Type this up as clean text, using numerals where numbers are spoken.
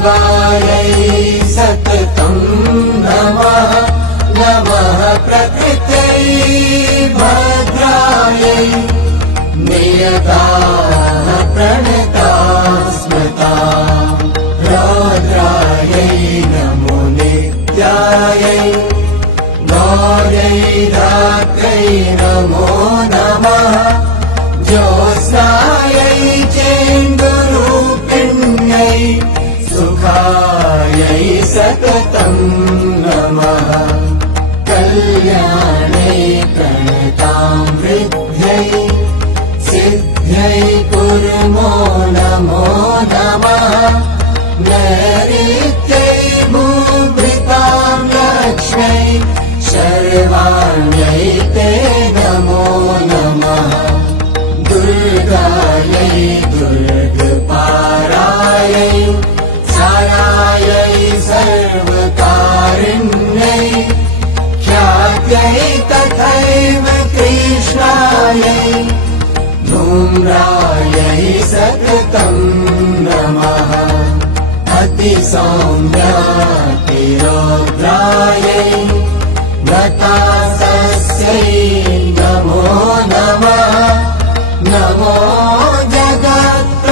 शिवायै सततं नमः। नमः प्रकृत्यै भद्रायै नियताः प्रणता स्मृता रौद्रायै नमो नित्यायै गौर्यै धात्रै नमो नमः। ज्योत्स्नायै चेन्दुरूपिण्यै सुखायै सततं नमः। कल्याणै प्रणतामृद्ध्यै सिद्ध्यै कुर्मो नमो नमः। नैऋत्यै भूभृतां लक्ष्म्यै शर्वाण्यै ते नमो नमः। दुर्गायै दुर्गपारायै सारायै सर्वकारिण्यै ख्यात्यै तथैव कृष्णायै धूम्रायै सततं नमः। अतिसौम्यातिरौद्रायै गतासस्यै नमो नमः। नमो जगत्प्रतिष्ठायै